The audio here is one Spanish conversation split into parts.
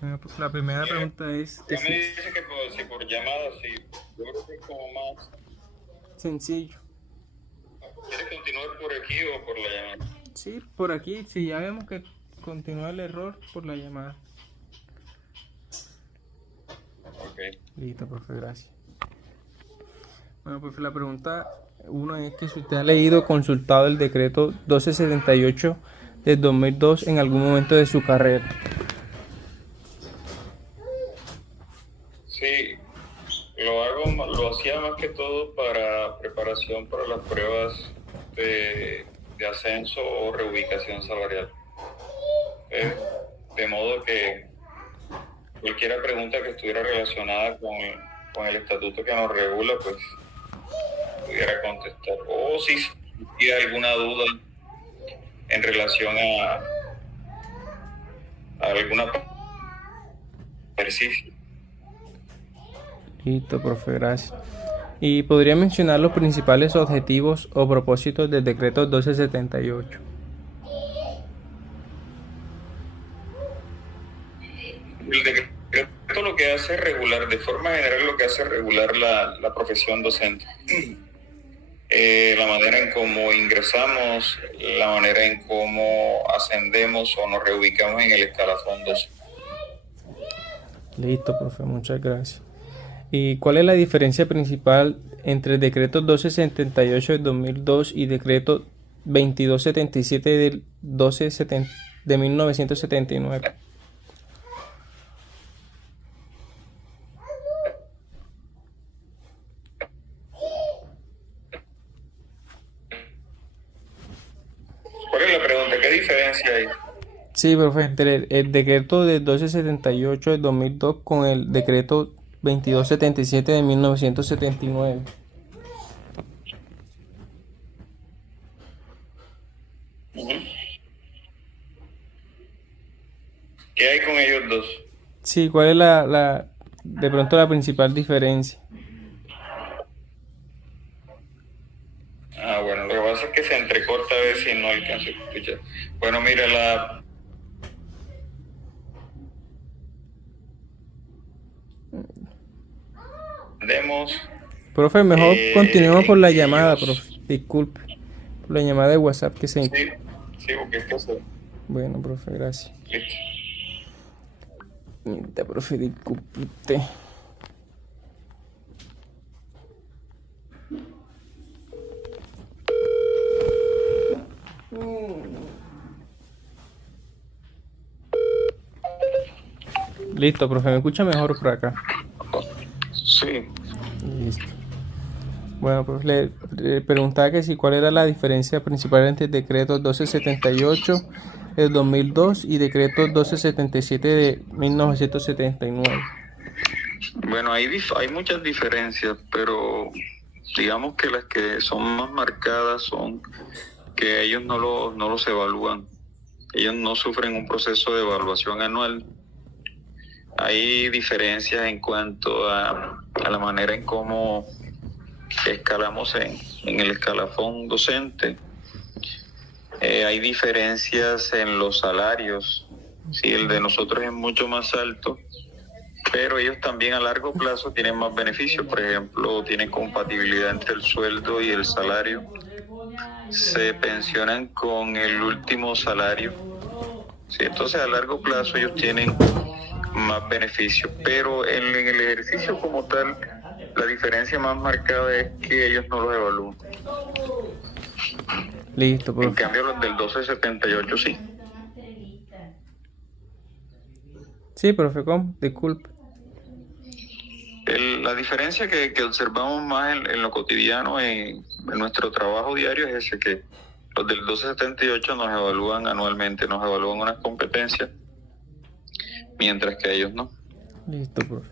Bueno, pues la primera pregunta es que Ya me si es dice que si por llamada, sí. Yo creo que es como más. sencillo. ¿Quieres continuar por aquí o por la llamada? Sí, por aquí, si ya vemos que continúa el error por la llamada. Ok. Listo, profe, gracias. Bueno, profe, la pregunta uno es que si usted ha leído o consultado el decreto 1278 del 2002 en algún momento de su carrera. Sí, lo hacía más que todo para preparación para las pruebas de ascenso o reubicación salarial. ¿Eh? De modo que cualquier pregunta que estuviera relacionada con el estatuto que nos regula, pues pudiera contestar. O si tuviera alguna duda en relación a alguna ejercicio. Listo, profe, gracias. Y podría mencionar los principales objetivos o propósitos del decreto 1278. El decreto lo que hace es regular, de forma general lo que hace es regular la profesión docente. La manera en cómo ingresamos, la manera en cómo ascendemos o nos reubicamos en el escalafón docente. Listo, profe, muchas gracias. ¿Y cuál es la diferencia principal entre el decreto 1278 del 2002 y decreto 2277 del 1270 de 1979? ¿Cuál es la pregunta? ¿Qué diferencia hay? Sí, profe, entre el decreto de 1278 del 2002 con el decreto 2277 de 1979. Uh-huh. ¿Qué hay con ellos dos? Sí, ¿cuál es de pronto la principal diferencia? Ah, bueno, lo que pasa es que se entrecorta a veces y no alcanzo a escuchar. Bueno, mira, demos, Profe, mejor continuemos por en la llamada, profe. ellos. Disculpe, por la llamada de WhatsApp que se... Sí, sí, porque es que Bueno, profe, gracias. listo. Mira, profe, disculpe usted. Listo, profe, me escucha mejor por acá. Sí. Listo. Bueno, pues le preguntaba que si cuál era la diferencia principal entre el decreto 1278 del 2002 y decreto 1277 de 1979. Bueno, hay muchas diferencias, pero digamos que las que son más marcadas son que ellos no los evalúan. Ellos no sufren un proceso de evaluación anual. Hay diferencias en cuanto a la manera en cómo escalamos en el escalafón docente. Hay diferencias en los salarios. Sí, el de nosotros es mucho más alto, pero ellos también a largo plazo tienen más beneficios. Por ejemplo, tienen compatibilidad entre el sueldo y el salario. Se pensionan con el último salario. Sí, entonces a largo plazo ellos tienen más beneficios, pero en el ejercicio como tal, la diferencia más marcada es que ellos no los evalúan. Listo, En profe. cambio, los del 1278 sí. Sí, profe, ¿cómo? Disculpe. La diferencia que observamos más en lo cotidiano, en nuestro trabajo diario, es ese, que los del 1278 nos evalúan anualmente, nos evalúan unas competencias, mientras que ellos no. Listo, profe.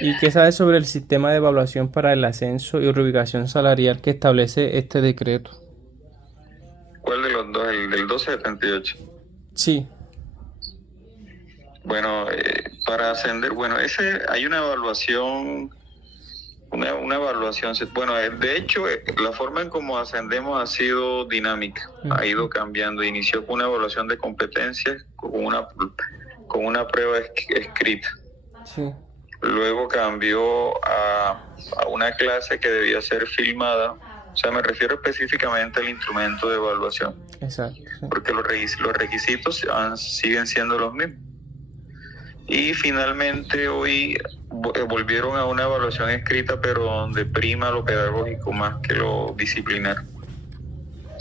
¿Y qué sabe sobre el sistema de evaluación para el ascenso y reubicación salarial que establece este decreto? ¿Cuál de los dos? El del 1278. Sí. Bueno, para ascender, bueno, hay una evaluación, una evaluación, bueno, de hecho, la forma en cómo ascendemos ha sido dinámica, ha ido cambiando. Inició con una evaluación de competencias, con con una prueba escrita. Sí. Luego cambió a una clase que debía ser filmada. O sea, me refiero específicamente al instrumento de evaluación. Exacto. Sí. Porque los requisitos siguen siendo los mismos. Y finalmente hoy volvieron a una evaluación escrita, pero donde prima lo pedagógico más que lo disciplinario.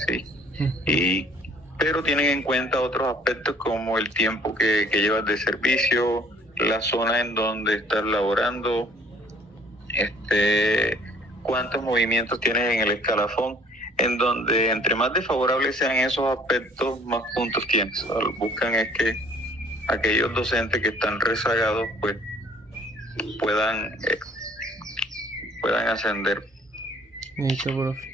Sí. Pero tienen en cuenta otros aspectos como el tiempo que llevas de servicio, la zona en donde estás laborando, cuántos movimientos tienes en el escalafón, en donde entre más desfavorables sean esos aspectos, más puntos tienes. Lo que buscan es que aquellos docentes que están rezagados pues puedan ascender. Listo, profe.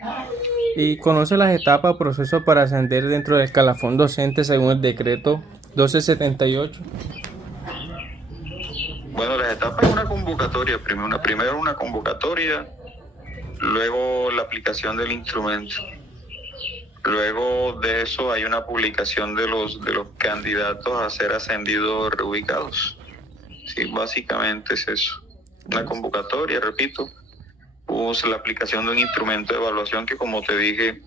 ¿Y conoce las etapas o procesos para ascender dentro del escalafón docente según el decreto 1278? Bueno, las etapas es una convocatoria, primero una convocatoria, luego la aplicación del instrumento. Luego de eso hay una publicación de los candidatos a ser ascendidos reubicados. Sí, básicamente es eso. Una convocatoria, repito, la aplicación de un instrumento de evaluación que, como te dije,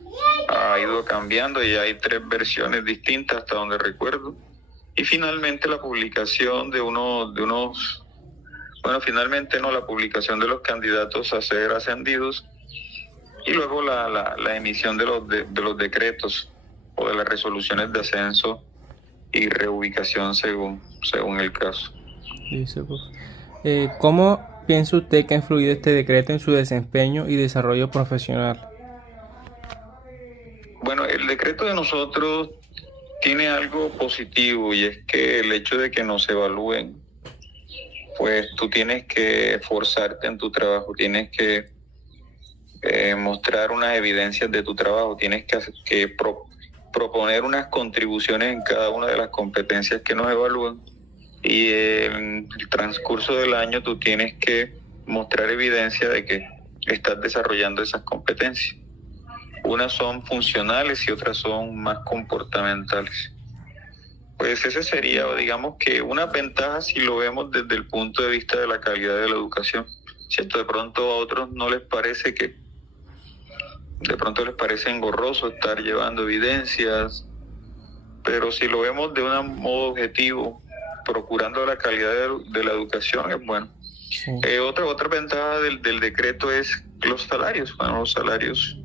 ha ido cambiando y hay 3 versiones distintas hasta donde recuerdo. Y finalmente la publicación la publicación de los candidatos a ser ascendidos y luego la emisión de los decretos o de las resoluciones de ascenso y reubicación según el caso. Dice, pues, ¿cómo piensa usted que ha influido este decreto en su desempeño y desarrollo profesional? Bueno, el decreto de nosotros tiene algo positivo y es que el hecho de que nos evalúen, pues tú tienes que esforzarte en tu trabajo, tienes que mostrar unas evidencias de tu trabajo, tienes que proponer unas contribuciones en cada una de las competencias que nos evalúan y en el transcurso del año tú tienes que mostrar evidencia de que estás desarrollando esas competencias. Unas son funcionales y otras son más comportamentales. Pues ese sería, digamos que una ventaja si lo vemos desde el punto de vista de la calidad de la educación. ¿Cierto? De pronto a otros no les parece de pronto les parece engorroso estar llevando evidencias, pero si lo vemos de un modo objetivo, procurando la calidad de la educación, es bueno. Sí. Otra ventaja del decreto es los salarios. Bueno, los salarios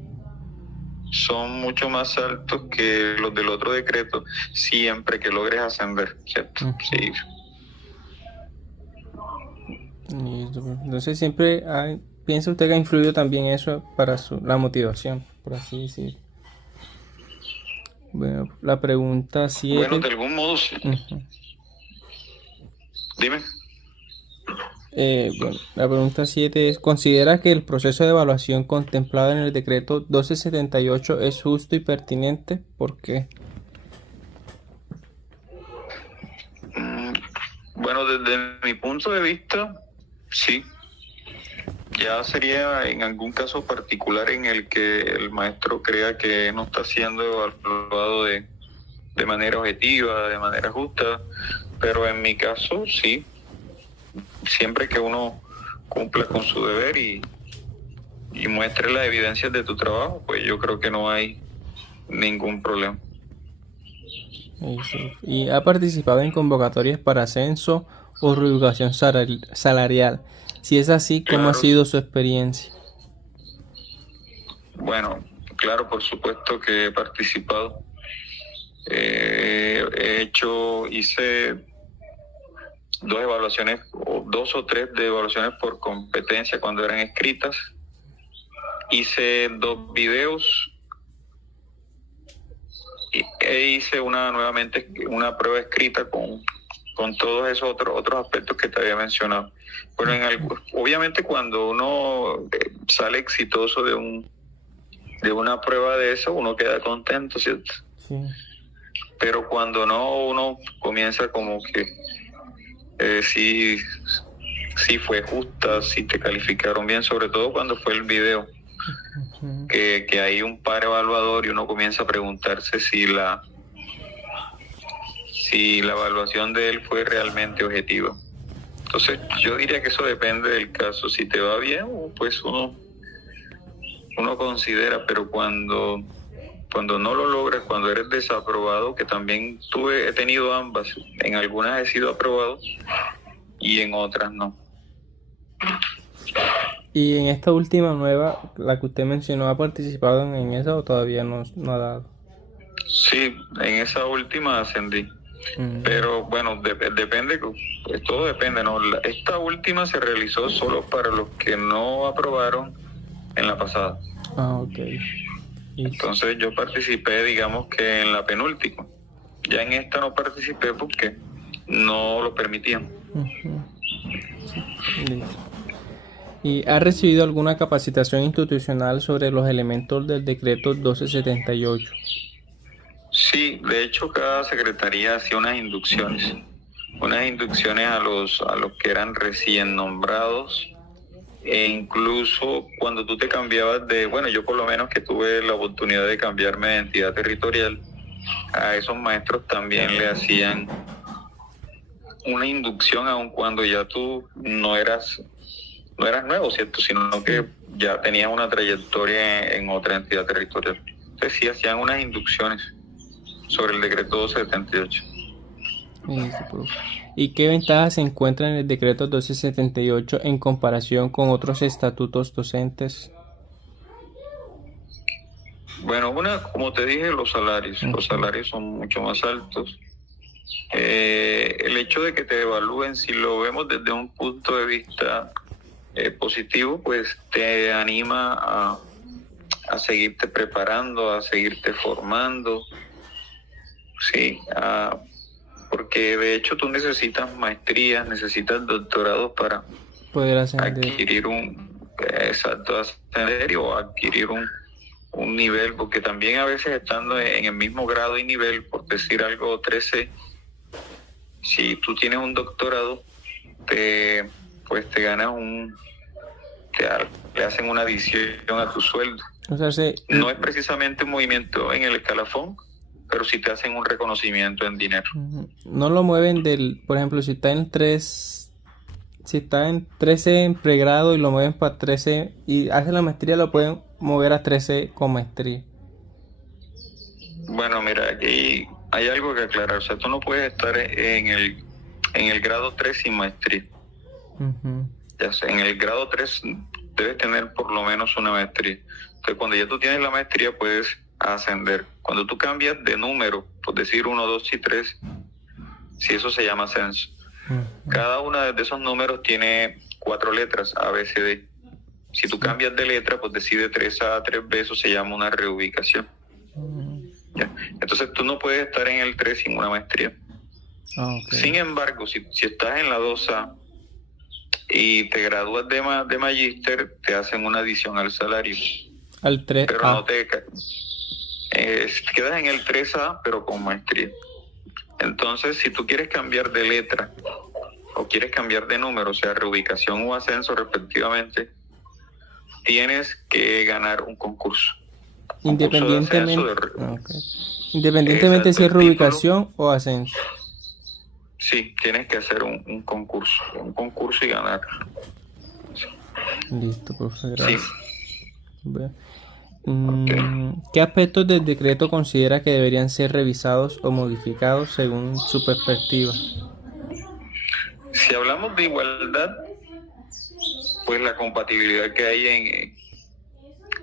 son mucho más altos que los del otro decreto, siempre que logres ascender, ¿cierto? Uh-huh. Sí. Entonces siempre piensa usted que ha influido también eso para la motivación, por así decirlo. Bueno, la pregunta 7. Bueno, de algún modo sí. Uh-huh. Dime. Bueno, la pregunta 7 es: ¿considera que el proceso de evaluación contemplado en el decreto 1278 es justo y pertinente? ¿Por qué? Bueno, desde mi punto de vista, sí. Ya sería en algún caso particular en el que el maestro crea que no está siendo evaluado de manera objetiva, de manera justa, pero en mi caso sí. Siempre que uno cumpla con su deber y muestre las evidencias de tu trabajo, pues yo creo que no hay ningún problema. ¿Y ha participado en convocatorias para ascenso o reeducación salarial? Si es así, ¿cómo Claro. ha sido su experiencia? Bueno, claro, por supuesto que he participado. Hice 2 evaluaciones, o 2 o 3 de evaluaciones por competencia cuando eran escritas. Hice 2 videos e hice nuevamente una prueba escrita con todos esos otros aspectos que te había mencionado. Bueno, obviamente cuando uno sale exitoso de una prueba de eso, uno queda contento, ¿cierto? Sí. Pero cuando no, uno comienza como que sí fue justa, sí te calificaron bien, sobre todo cuando fue el video, Uh-huh. que hay un par evaluador y uno comienza a preguntarse si si la evaluación de él fue realmente objetiva. Entonces yo diría que eso depende del caso. Si te va bien, pues uno considera, pero cuando no lo logras, cuando eres desaprobado, que también he tenido ambas, en algunas he sido aprobado y en otras no. ¿Y en esta última nueva, la que usted mencionó, ha participado en esa o todavía no ha dado? Sí, en esa última ascendí. Pero bueno, depende, pues todo depende, ¿no? Esta última se realizó solo para los que no aprobaron en la pasada. Ok. Entonces yo participé, digamos que en la penúltima. Ya en esta no participé porque no lo permitían. Listo. ¿Y ha recibido alguna capacitación institucional sobre los elementos del decreto 1278? Sí, de hecho cada secretaría hacía unas inducciones a los que eran recién nombrados, e incluso cuando tú te cambiabas yo por lo menos que tuve la oportunidad de cambiarme de entidad territorial, a esos maestros también le hacían una inducción, aun cuando ya tú no eras nuevo, ¿cierto? Sino que ya tenías una trayectoria en otra entidad territorial. Entonces sí hacían unas inducciones sobre el decreto 1278. ¿Y qué ventajas se encuentran en el decreto 1278 en comparación con otros estatutos docentes? Bueno, como te dije, los salarios son mucho más altos. El hecho de que te evalúen, si lo vemos desde un punto de vista positivo, pues te anima a seguirte preparando, a seguirte formando, sí, porque de hecho tú necesitas maestrías, necesitas doctorados para poder ascender. Adquirir ascender o adquirir un nivel, porque también a veces estando en el mismo grado y nivel, por decir algo, 13, si tú tienes un doctorado, te ganas le hacen una adición a tu sueldo. O sea, no es precisamente un movimiento en el escalafón, pero sí te hacen un reconocimiento en dinero. No lo mueven por ejemplo, si está en 13 en pregrado y lo mueven para 13 y hacen la maestría, lo pueden mover a 13 con maestría. Bueno, mira, aquí hay algo que aclarar. O sea, tú no puedes estar en el grado 3 sin maestría. Ya sea, en el grado 3 debes tener por lo menos una maestría. Entonces, cuando ya tú tienes la maestría, puedes ascender. Cuando tú cambias de número, por decir 1, 2 y 3, si eso se llama ascenso. Cada uno de esos números tiene 4 letras, A, B, C, D. Si tú cambias de letra, pues decide 3A, 3B, eso se llama una reubicación. ¿Ya? Entonces tú no puedes estar en el 3 sin una maestría. Sin embargo, si estás en la 2A y te gradúas de magíster, te hacen una adición al salario. Al 3A. Pero no quedas en el 3A, pero con maestría. Entonces, si tú quieres cambiar de letra o quieres cambiar de número, o sea, reubicación o ascenso respectivamente, tienes que ganar un concurso. Independientemente si es reubicación o ascenso. Sí, tienes que hacer un concurso y ganar. Sí. Listo, profe, gracias. Sí. ¿Qué aspectos del decreto considera que deberían ser revisados o modificados según su perspectiva? Si hablamos de igualdad, pues la compatibilidad que hay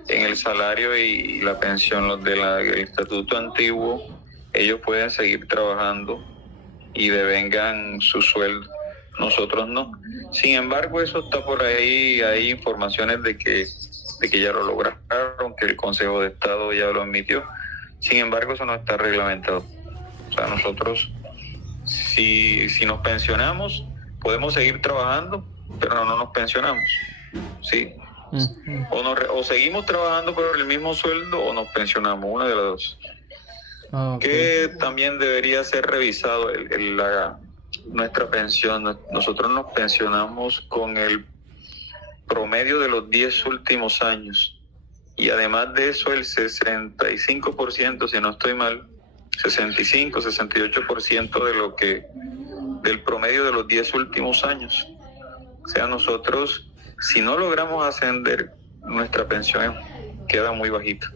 en el salario y la pensión, los del estatuto antiguo, ellos pueden seguir trabajando y devengan su sueldo, nosotros no. Sin embargo, eso está por ahí, hay informaciones de que ya lo lograron, que el Consejo de Estado ya lo admitió. Sin embargo, eso no está reglamentado. O sea, nosotros, si nos pensionamos, podemos seguir trabajando, pero no nos pensionamos. ¿Sí? O seguimos trabajando por el mismo sueldo o nos pensionamos, una de las dos. Que también debería ser revisado nuestra pensión. Nosotros nos pensionamos con el promedio de los 10 últimos años, y además de eso el 65%, si no estoy mal, 65, 68% del promedio de los 10 últimos años. O sea, nosotros, si no logramos ascender, nuestra pensión queda muy bajita.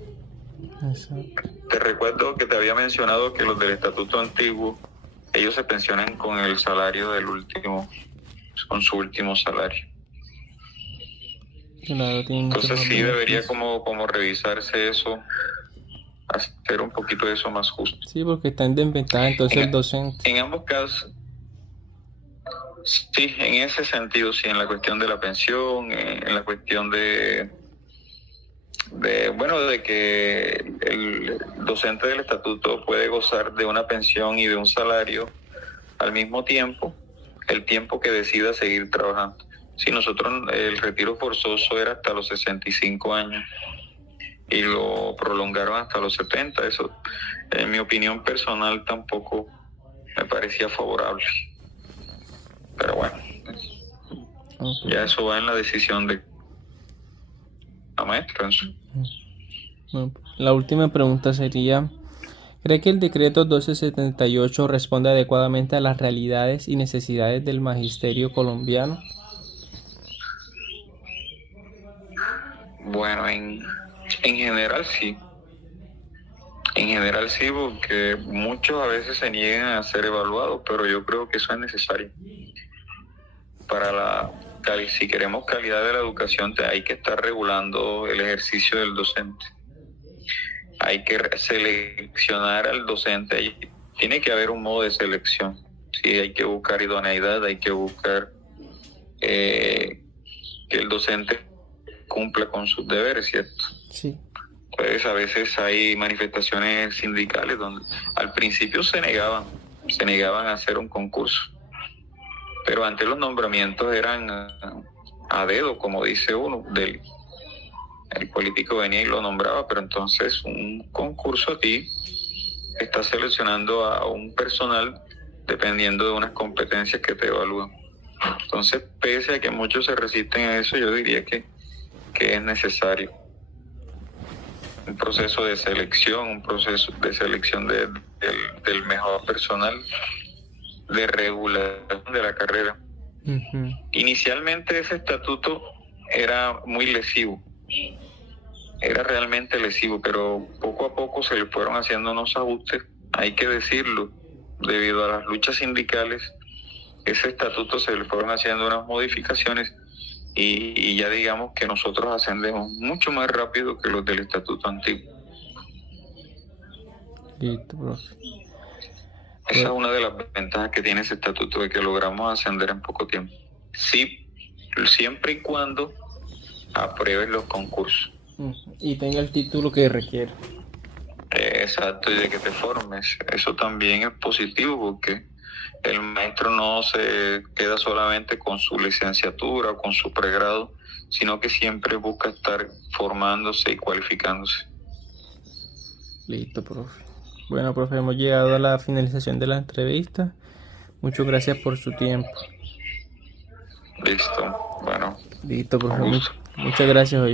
Exacto. Te recuerdo que te había mencionado que los del estatuto antiguo, ellos se pensionan con el salario del último, con su último salario. Claro, Entonces sí debería como revisarse eso, hacer un poquito de eso más justo. Sí, porque está en desventaja entonces el docente. En ambos casos, sí, en ese sentido, sí, en la cuestión de la pensión, en la cuestión de que el docente del estatuto puede gozar de una pensión y de un salario al mismo tiempo, el tiempo que decida seguir trabajando. Si nosotros el retiro forzoso era hasta los 65 años y lo prolongaron hasta los 70, eso en mi opinión personal tampoco me parecía favorable. Pero bueno, ya eso va en la decisión de la maestra. Bueno, la última pregunta sería, ¿cree que el decreto 1278 responde adecuadamente a las realidades y necesidades del magisterio colombiano? Bueno, en general sí. En general sí, porque muchos a veces se niegan a ser evaluados, pero yo creo que eso es necesario. Si queremos calidad de la educación, hay que estar regulando el ejercicio del docente. Hay que seleccionar al docente. Tiene que haber un modo de selección. Sí, hay que buscar idoneidad, hay que buscar que el docente cumpla con sus deberes, ¿cierto? Sí. Pues a veces hay manifestaciones sindicales donde al principio se negaban a hacer un concurso, pero antes los nombramientos eran a dedo, como dice uno, el político venía y lo nombraba, pero entonces un concurso a ti está seleccionando a un personal dependiendo de unas competencias que te evalúan. Entonces, pese a que muchos se resisten a eso, yo diría que es necesario un proceso de selección, del mejor personal, de regulación de la carrera. Uh-huh. Inicialmente ese estatuto era muy lesivo, era realmente lesivo, pero poco a poco se le fueron haciendo unos ajustes, hay que decirlo, debido a las luchas sindicales, ese estatuto se le fueron haciendo unas modificaciones y ya digamos que nosotros ascendemos mucho más rápido que los del estatuto antiguo. Listo, profe. Esa es una de las ventajas que tiene ese estatuto, de que logramos ascender en poco tiempo. Sí, siempre y cuando apruebes los concursos. Y tenga el título que requiere. Exacto, y de que te formes. Eso también es positivo porque el maestro no se queda solamente con su licenciatura o con su pregrado, sino que siempre busca estar formándose y cualificándose. Listo, profe. Bueno, profe, hemos llegado a la finalización de la entrevista. Muchas gracias por su tiempo. Listo, bueno. Listo, profe. Muchas gracias, profe.